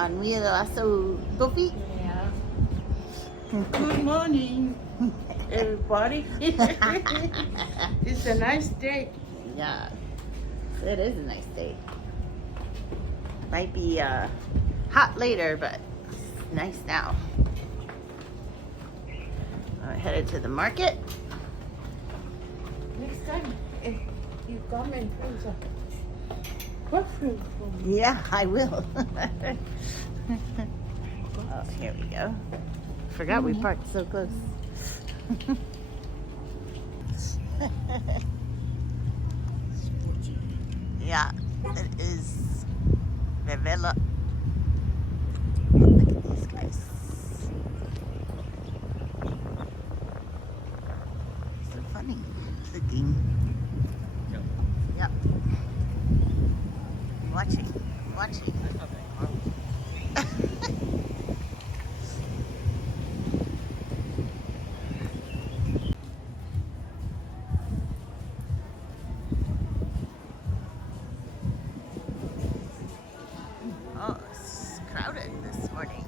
Anwi laso topi. Yeah. Good morning, everybody. It's a nice day. Yeah, it is a nice day. Might be hot later, but it's nice now. I'm headed to the market. Next time, if you come and bring some perfume for me. Yeah, I will. Oh, here we go. Forgot we parked so close. Yeah, it is Vevela. Look at these guys. So funny looking. Yep. Watching. Oh, it's crowded this morning.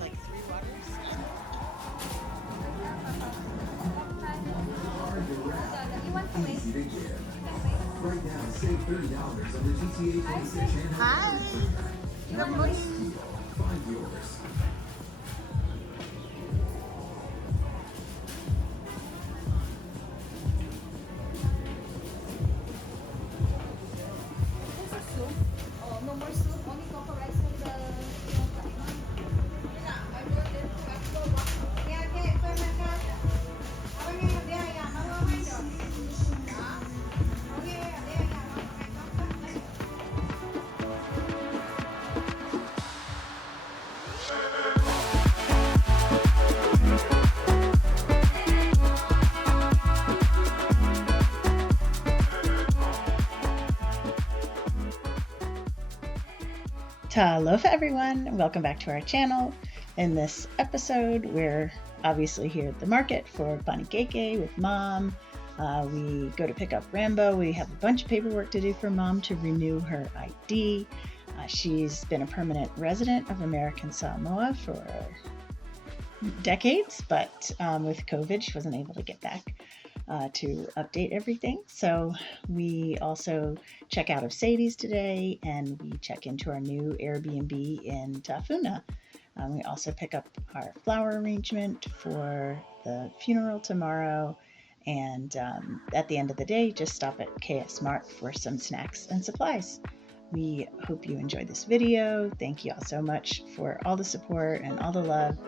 Like 3 waters. Easy to get. Right now, save $30 on the GTA 26 channel. Hi. Good morning. Find yours. No more soup, only cocoa rice and the Talofa everyone, welcome back to our channel. In this episode, we're obviously here at the market for Panikeke with Mom. We go to pick up Rambo. We have a bunch of paperwork to do for Mom to renew her ID. She's been a permanent resident of American Samoa for decades, but with COVID, she wasn't able to get back to update everything. So we also check out of Sadie's today, and we check into our new Airbnb in Tafuna. We also pick up our flower arrangement for the funeral tomorrow, and at the end of the day, just stop at KS Mart for some snacks and supplies. We hope you enjoyed this video. Thank you all so much for all the support and all the love.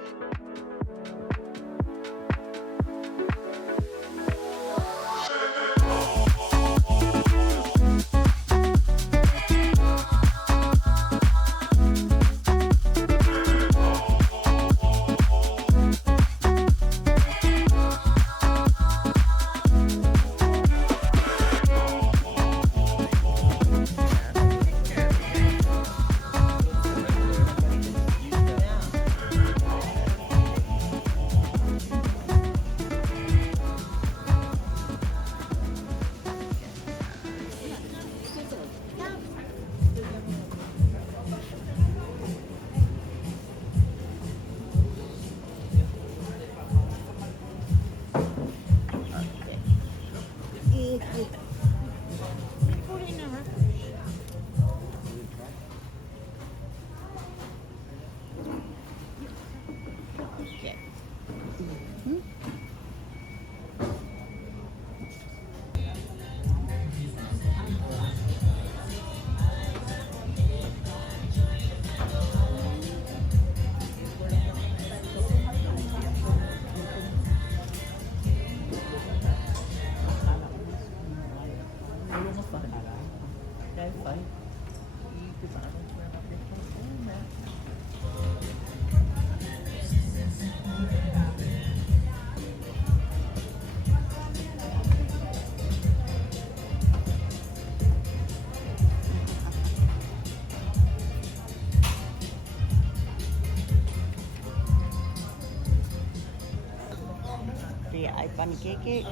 The Panikeke,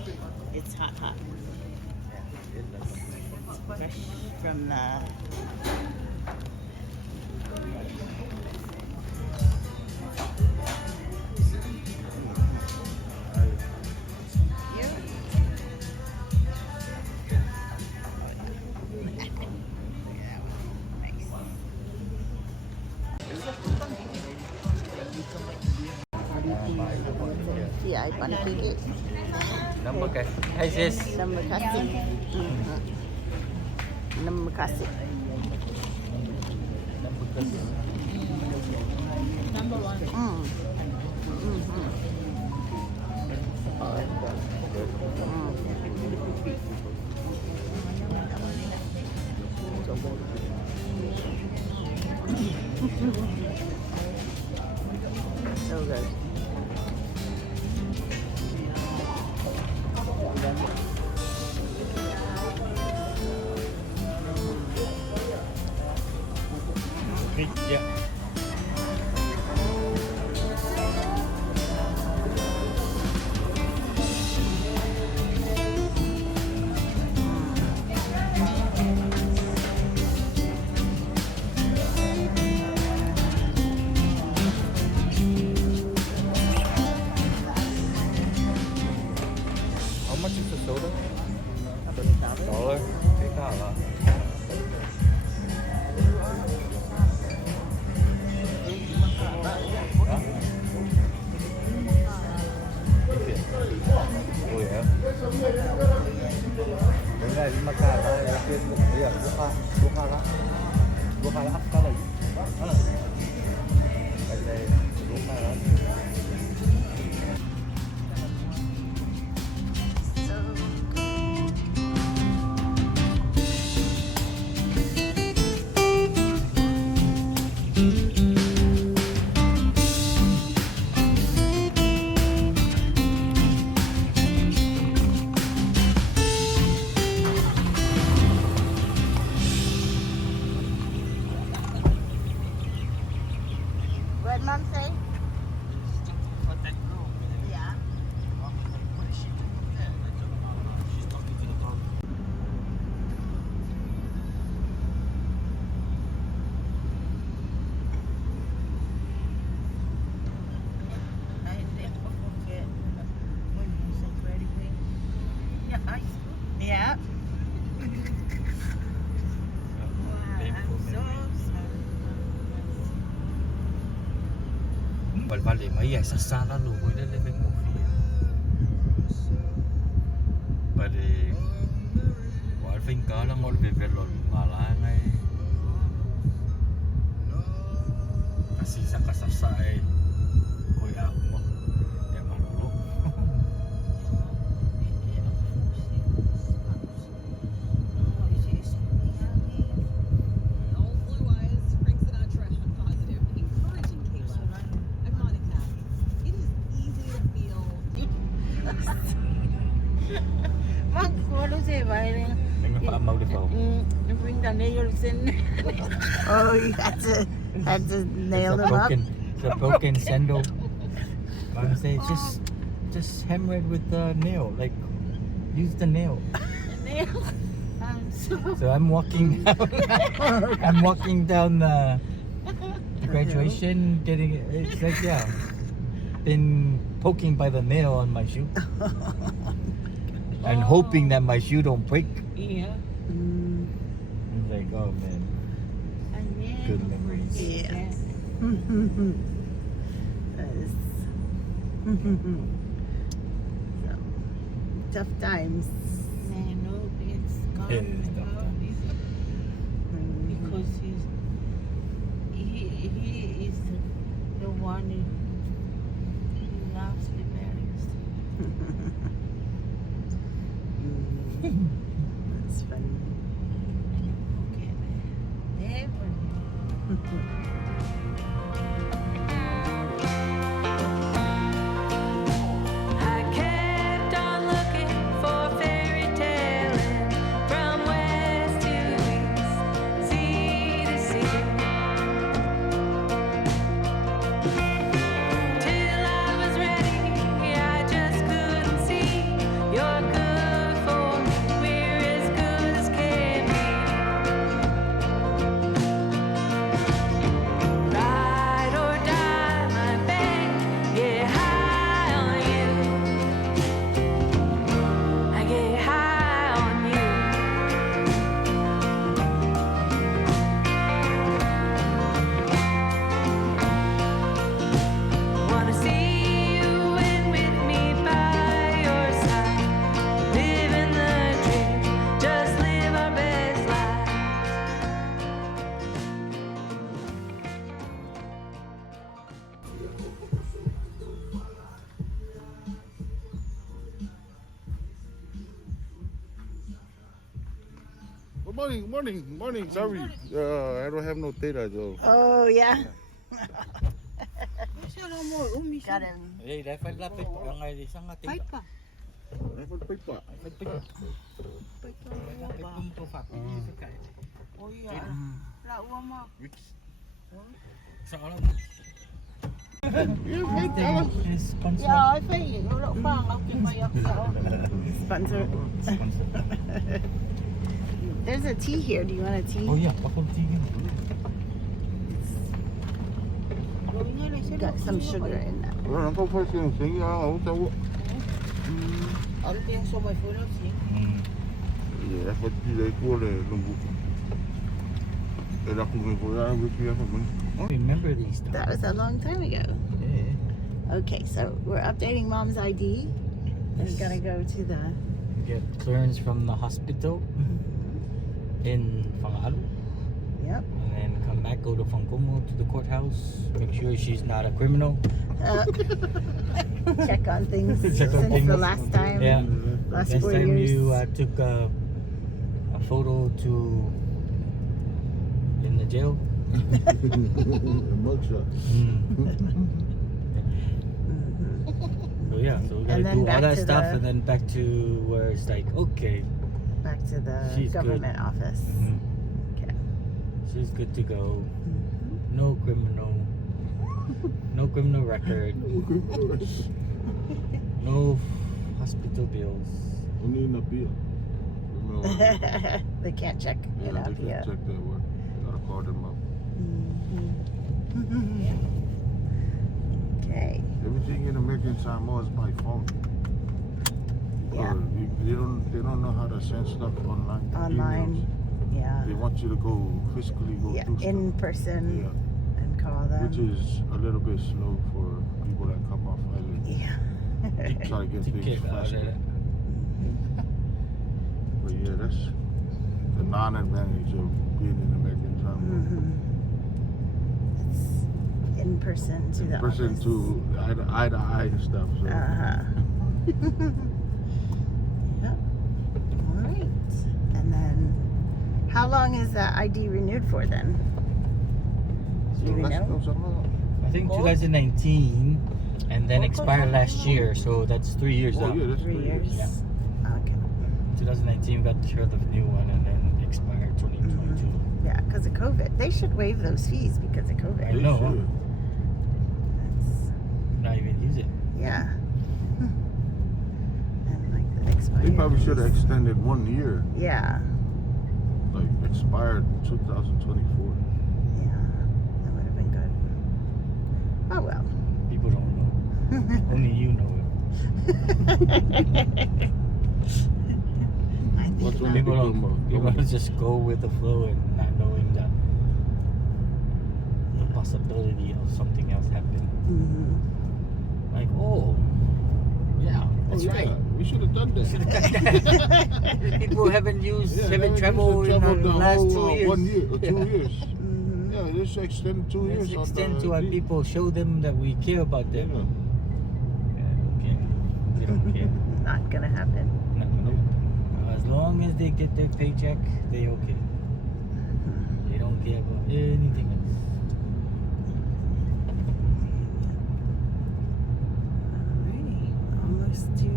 it's hot, hot. Fresh from the yeah, Panikeke. Number ka. Hi sis. Terima kasih. Terima kasih. Number one. So good. Yeah. How much is the soda? $1. Take that lot. Oh ya. Enggak 5 kala ya. Iya, 2 kala. 2 kala up kala. Ada 2 kala. What mom say? Yeah. Yeah. Balik mai ai sasara lu ko ile lebih movie. Balik wal finka lang ol bevelol malangai. Kasi sa kasasay ko ya mo. Ya malulu. Old blue eyes, Frank Sinatra, positive, encouraging Kayla. I'm Monica. It is easy to feel. What is it, right? Dengan Pak Mau default. Bring the nails in. Oh, you had to nail them up. It's a broken sandal. Mom say just hammer it with the nail. Like use the nail. Nails. So I'm walking down. I'm walking down the graduation, getting it's like yeah, been poking by the nail on my shoe, and hoping that my shoe don't break. Yeah. I'm like, oh man, And then good memories. Yeah. So, tough times. Man, no, it's gone. It is tough times. Because he is the one who loves the berries. That's funny. Okay, never. I kept on looking for a fairy tale from west to east, sea to sea, till I was ready. I just couldn't morning. Sorry, I don't have no data though. Oh, yeah. Siya lang mo, Got him. Eh, dapat lapit ang isang ating. Kahit pa. Lapit pa. Lapit pumpo fa. Oh iya. Lawa mo. Sa oras. Yeah, Sponsor. Ya, ay fay. Wala pa ang aking mayak sa. Sponsor. There's a tea here. Do you want a tea? Oh yeah, bakul tigil. Got some sugar in that. Wala nang pa siyang singa ako tawo. Ano yung so may full of siya? Yeah, dapat sila ko le lumbu. Era ko ko ya wiki ako man. Remember these stuff. That was a long time ago. Yeah. Okay, so we're updating Mom's ID. And we gotta go to the... Get clearance from the hospital in Faga'alu. Yep. And then come back, go to Fangomo to the courthouse. Make sure she's not a criminal. Check on things Check on since the things. last time. Yeah. Last Last 4 time years. you took a photo to in the jail. Mugshot. So yeah, so we And gotta then do all back that to stuff the- and then back to where it's like, okay, Back to the She's good. government office. Okay. she's good to go. No criminal. No criminal record. No hospital bills. Only in the bill. They can't check it Yeah, up they yet. can check that one. Gotta call them up. Okay. Everything in American Samoa is by phone. Yeah. They don't know how to send stuff online. Online. Emails. Yeah. They want you to go physically go Yeah. do stuff. In person Yeah. and call them. Which is a little bit slow for people that come off island. Yeah. They try to get things Ticket out faster. of But yeah, that's the non-advantage of being in American Samoa. It's in person to the Person office. to eye to eye and stuff. So. Uh-huh. Yep. All right. And then, how long is that ID renewed for then? Do we know? I think 2019 and then expired last year, so that's 3 years Oh now. yeah, that's 3 years? Yeah. Okay. 2019 we got the share of the new one and then expired 2022. Yeah, because of COVID. They should waive those fees because of I COVID. know. should. That's, Not even use it. yeah. And like the expired. They probably should have extended 1 year, Yeah. like expired 2024. Yeah. That would have been good. Oh well. People don't know. Only you know it. What's when People people don't. People just go with the flow and not knowing that the possibility of something else happening. Mhm. Like, oh, yeah, that's right. We should have done this. People haven't Yeah, haven't traveled in the last whole 2 years. 1 year or 2 Yeah. years. Mhm. Yeah, just extend 2 Let's years. extend to our people, show them that we care about them. Yeah. Yeah, they don't care. Not gonna happen. No, no. As long as they get their paycheck, they okay. They don't care about anything else. Alrighty. Almost to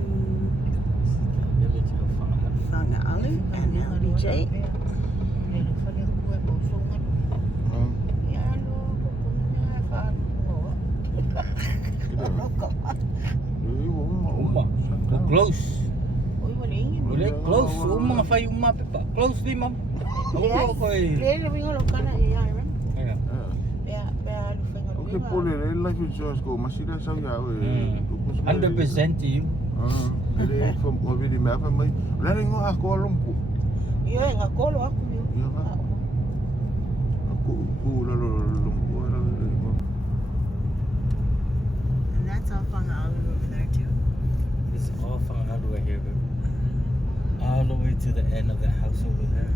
Village of Faga'alu. Faga'alu and LBJ. Uma. Go close. Boleh close. Uma fay uma pa. Close di ma'am. Oo ko eh. Ayan. Okay, Paul, life insurance go. Masih dah saya. 100% to you. Jadi from over di map mai. Lain ngah aku alumku. Iya, nga kolo ako yun. Ya kan? Aku lalu lumpu lalu. And that's all Faga'alu over there too. It's all Faga'alu right here, baby. All the way to the end of the house over there.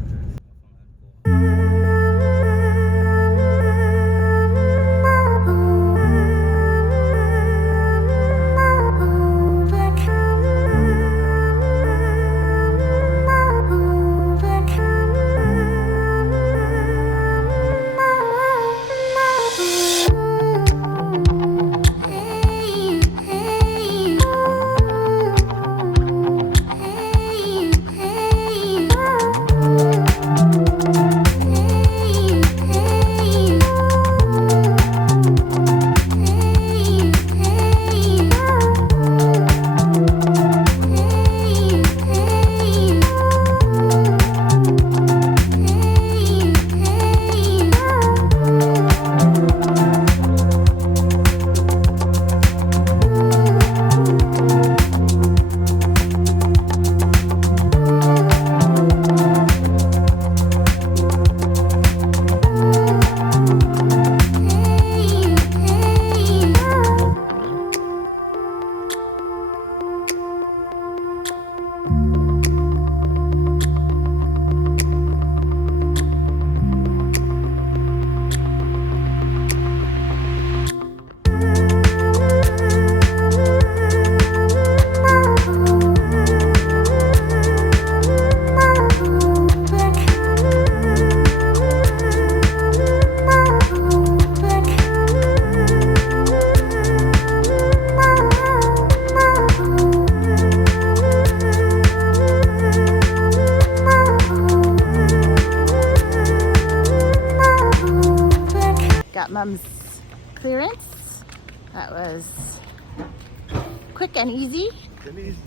and easy. Take it easy.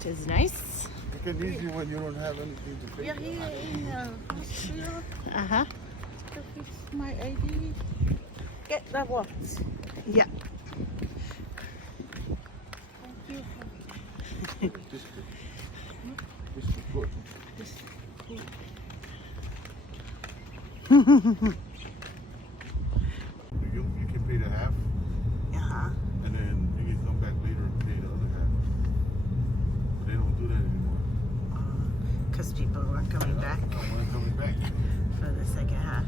It is nice. Take it easy when you don't have anything to pay. We are here in hospital Uh-huh. to fix my ID. Get the what? Yeah. This is good. You can pay the half, Uh-huh. and then you can come back later and pay the other half. But they don't do that anymore. Because people weren't coming back I'm not coming back. for the second half.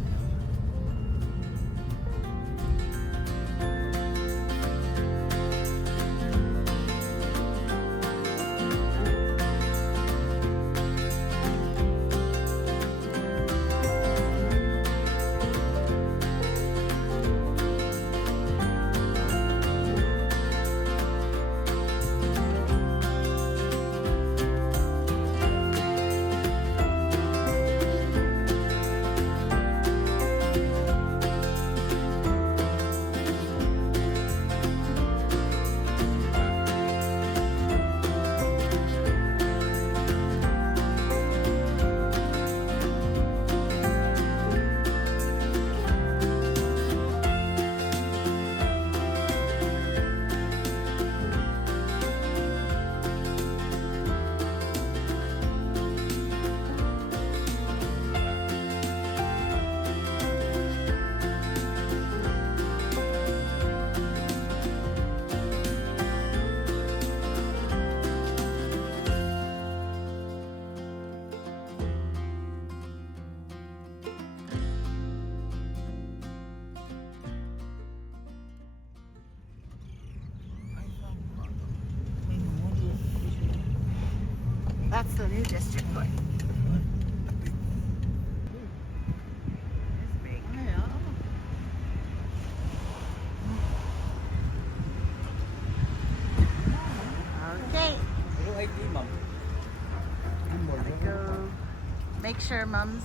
That's the new district court. It's big. Okay. Gotta go make sure Mom's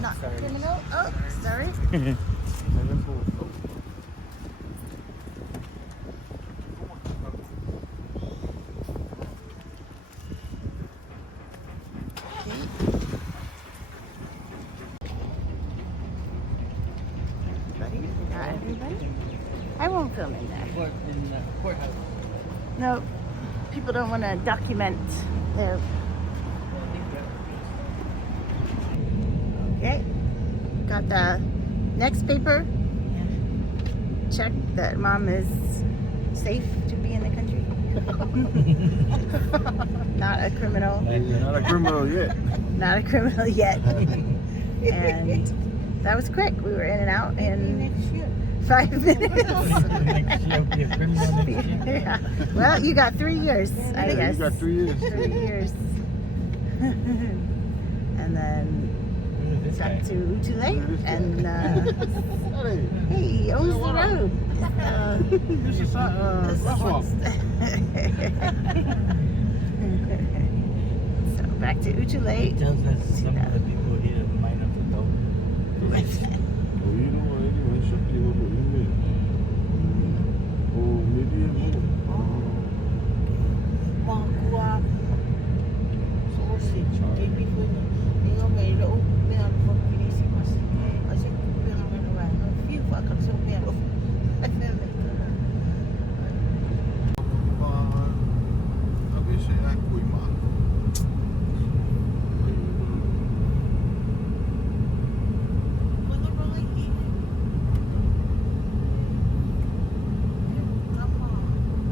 not criminal. Oh, sorry. Everybody? Got everybody? I won't film in there. In the courthouse. No, people don't want to document their. Okay, got the next paper. Check that Mom is safe to be in the country. Not a criminal. You're not a criminal yet. Not a criminal yet. And that was quick. We were in and out in Next year. 5 minutes. Next year, be a criminal next year. Yeah. Well, you got 3 years, I Yeah, guess. you got 3 years. 3 years. And then This guy. back to Utule. And Hey, hey, he owns the road. this is crosswalk. So back to Utule. Tells us some of the people here might have to know. Mangua. Sausage. Baby food. Ningo may loob. Meron po pinisimas. Kasi pinang ano. Few pa kasi meron. Come on.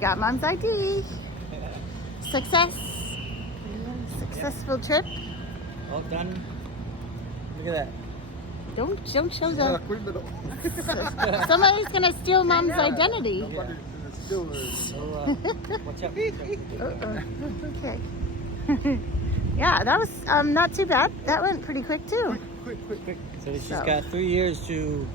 got mom's ID. Success. Successful trip. All done. Look at that. Don't show them. Somebody's gonna steal mom's identity. So, watch out. Okay. Yeah, that was not too bad. That went pretty quick too. Quick. So she's got 3 years to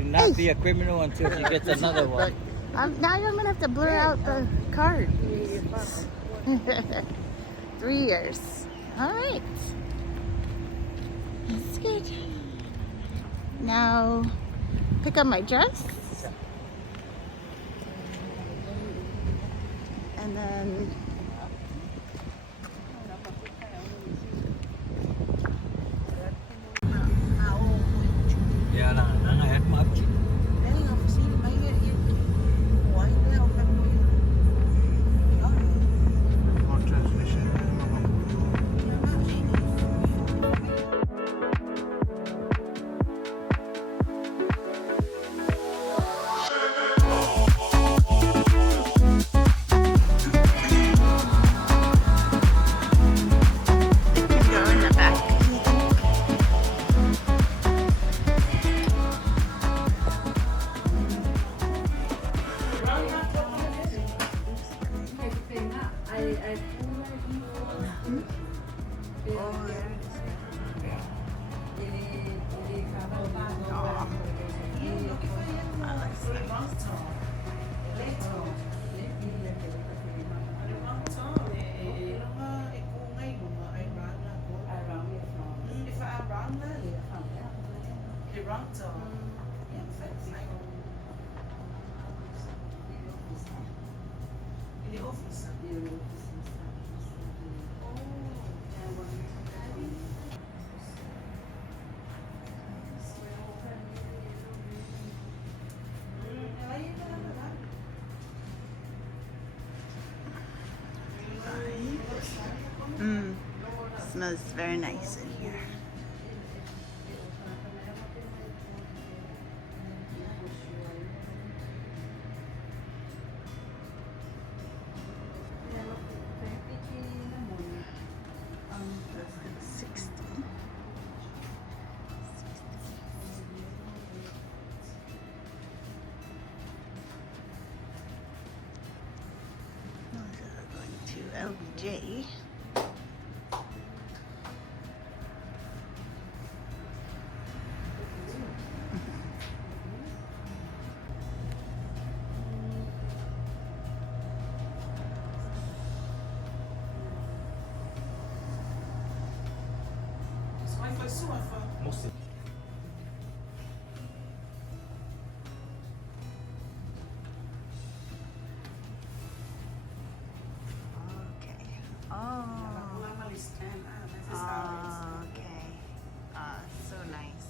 not be a criminal until she gets another one. Now I'm gonna have to blur out the card. 3 years. All right. That's good. Now, pick up my dress. And then Yeah, nangayat mo up. go in the back. Smells very nice in here. LBJ. Mostly. Okay. Oh. Okay. So nice.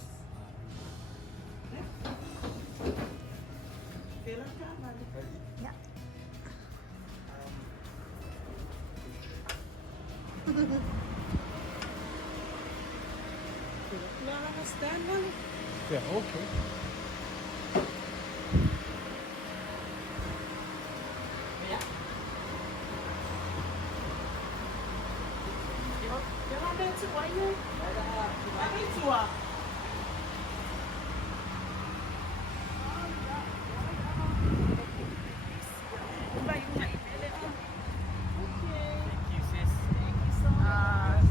Yeah. Yeah, okay.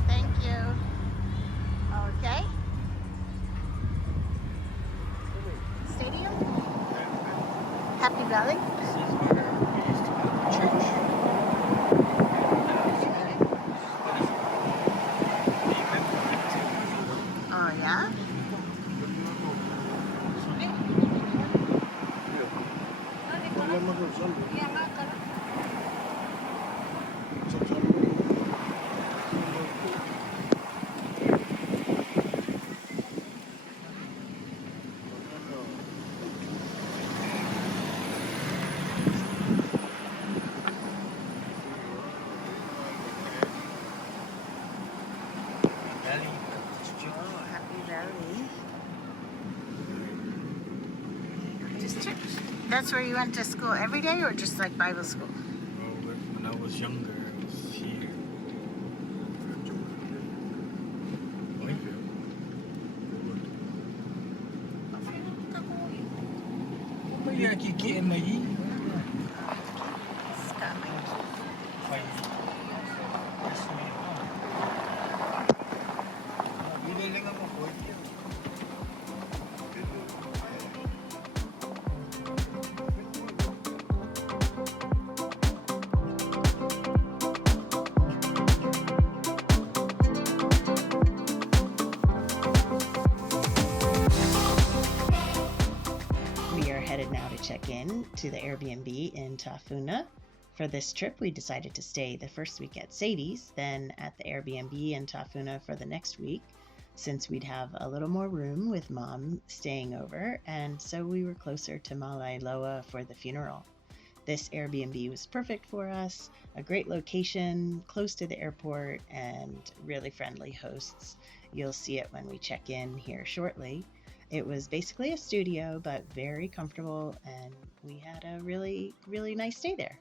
Thank you. Okay. Stadium? Happy Valley? This is where we used to go to church. Oh, yeah? Valley. Oh, Happy Valley. That's where you went to school every day, or just like Bible school? When I was younger, I was here. Kaya kikiin lagi. We are headed now to check in to the Airbnb in Tafuna. For this trip, we decided to stay the first week at Sadie's, then at the Airbnb in Tafuna for the next week, since we'd have a little more room with Mom staying over, and so we were closer to Malailoa for the funeral. This Airbnb was perfect for us, a great location, close to the airport, and really friendly hosts. You'll see it when we check in here shortly. It was basically a studio, but very comfortable, and we had a really, really nice day there.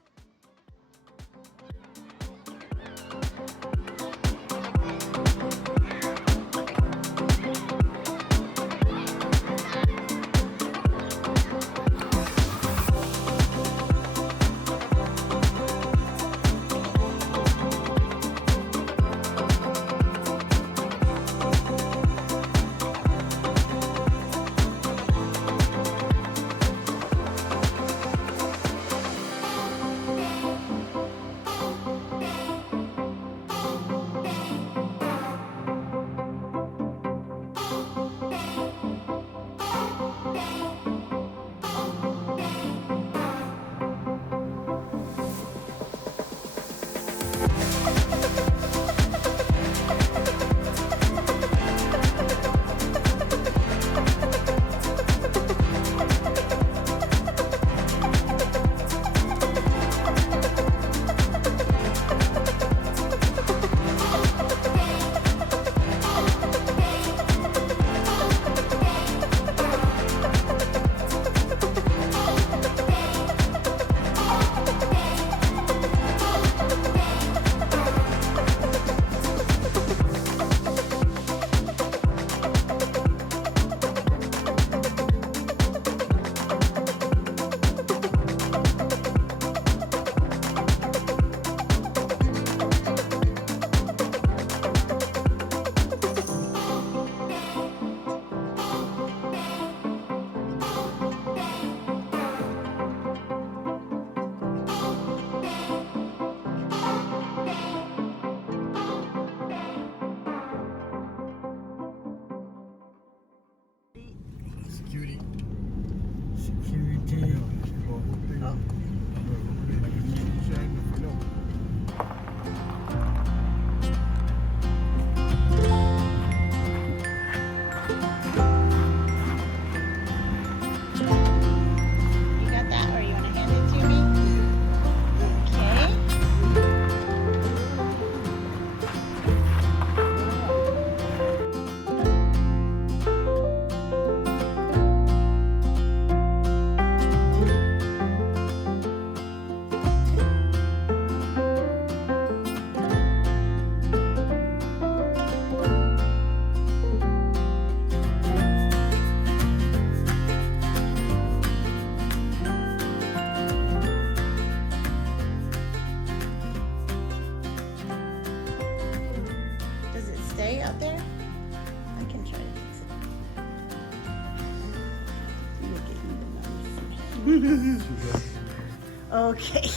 Okay.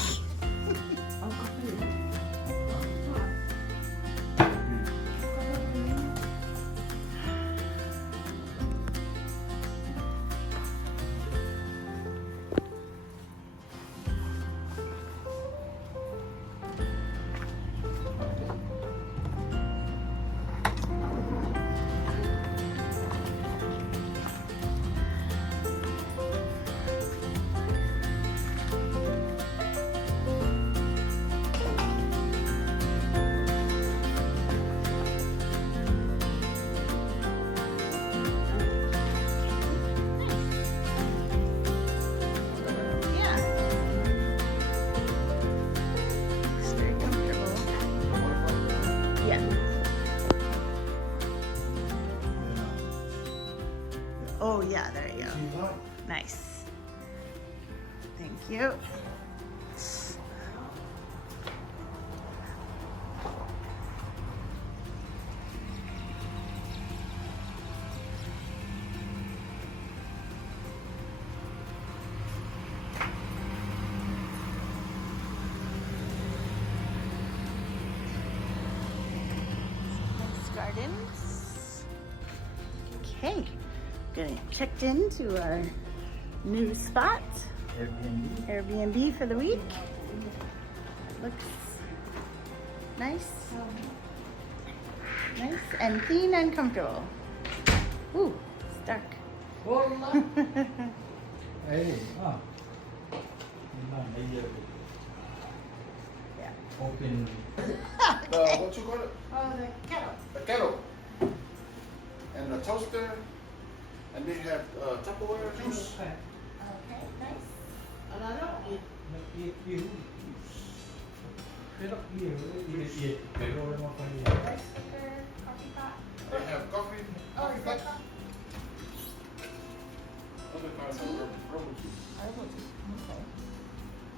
Oh yeah, there you go. Nice. Thank you. Gardens. Okay, getting checked into our new spot, Airbnb for the week. Looks nice, nice and clean and comfortable. Ooh, it's dark. Hey, Yeah. open. What you call it? Oh, the kettle. A kettle. And a toaster. And they have Tupperware juice. Okay, nice. Rice cooker, coffee pot. They have coffee. Oh, is that coffee? Other kinds of Rambo juice. Herbal tea. Okay.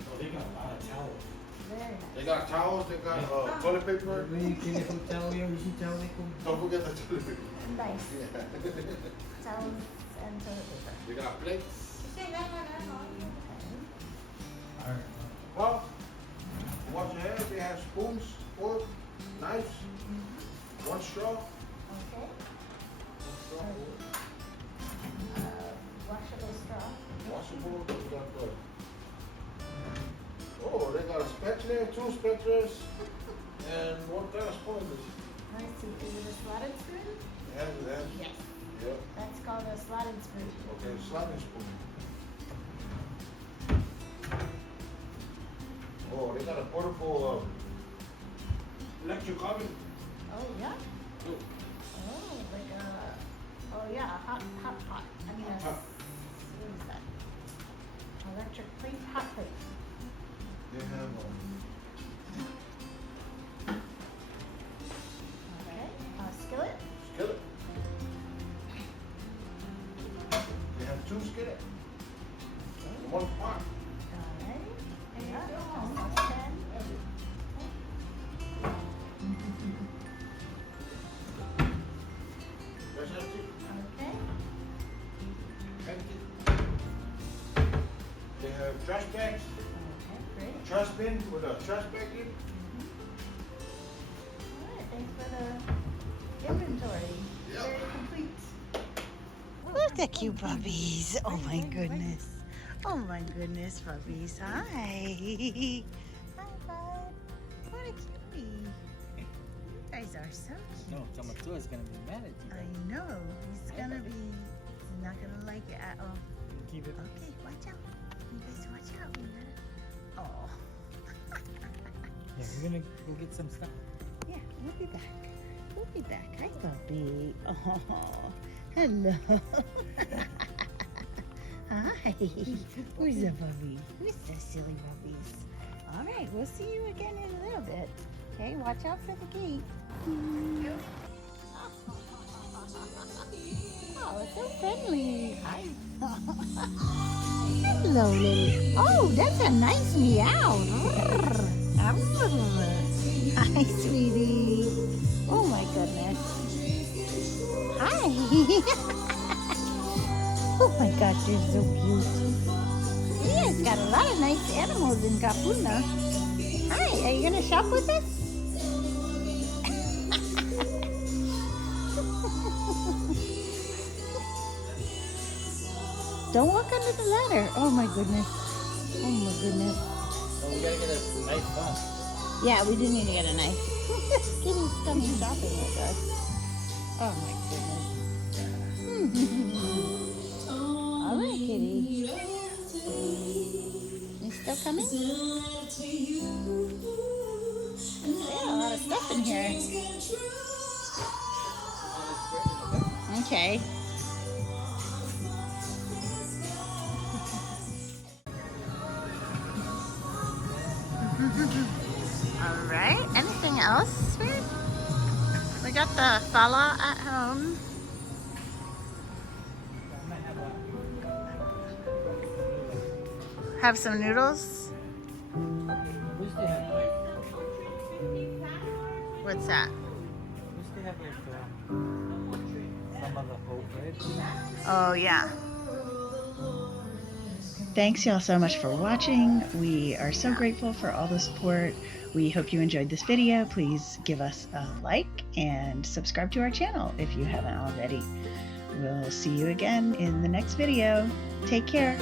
Oh, they got a lot of towels. Very nice. They got towels, they got toilet paper. Don't forget the toilet paper. Nice. Yeah. Towels and toilet paper. They got plates. Okay. Well, wash your hands. They have spoons, fork, knives, one straw. Okay. Washable straw. Washable. They got the. Oh, they got a spatula, two spatulas, and one kind of spoon. Let's see, is it a slotted spoon? It has. Yes. Yep. That's called a slotted spoon. Okay, slotted spoon. Oh, they got a portable electric oven. Oh, yeah? Look. Oh, like a, oh yeah, a hot pot. I mean, Hot. what is that? Electric plate, hot plate. They have Okay, skillet. skillet. They have two skillet. One pot. Alright. Yeah, saucepan. That's empty. Okay. Empty. They have trash bags. Okay, great. Trash bin with a trash bag in. Alright, thanks for the inventory. Yep. Very complete. Look at you puppies. Oh my goodness. Oh my goodness, puppies. Hi. Hi, bud. What a cutie. You guys are so cute. No, Tamatua is gonna be mad at you. I know. He's gonna be, he's not gonna like it at all. Keep it. Okay, watch out. You guys watch out. You gotta... Oh. Yeah, we're gonna go get some stuff. Yeah, we'll be back. We'll be back. Hi, puppy. Oh, hello. Hi. Who's the puppy? Who's the silly puppies? All right, we'll see you again in a little bit. Okay, watch out for the gate. Oh, so friendly. Hi. Hello, little. Oh, that's a nice meow. Hi, sweetie. Oh my goodness. Hi. Oh my gosh, you're so cute. You guys got a lot of nice animals in Tafuna. Hi, are you gonna shop with us? Don't walk under the ladder. Oh my goodness. Oh my goodness. So we gotta get a nice bus. Yeah, we do need to get a knife. Kitty's coming shopping with us. Oh my goodness. All right, Kitty. You still coming? Yeah, a lot of stuff in here. Okay. All right. Anything else, sweet? We got the fala at home. Have some noodles. We used to have like, What's that? we used to have like some of the whole bread. Oh, yeah. Thanks y'all so much for watching. We are so grateful for all the support. We hope you enjoyed this video. Please give us a like and subscribe to our channel if you haven't already. We'll see you again in the next video. Take care.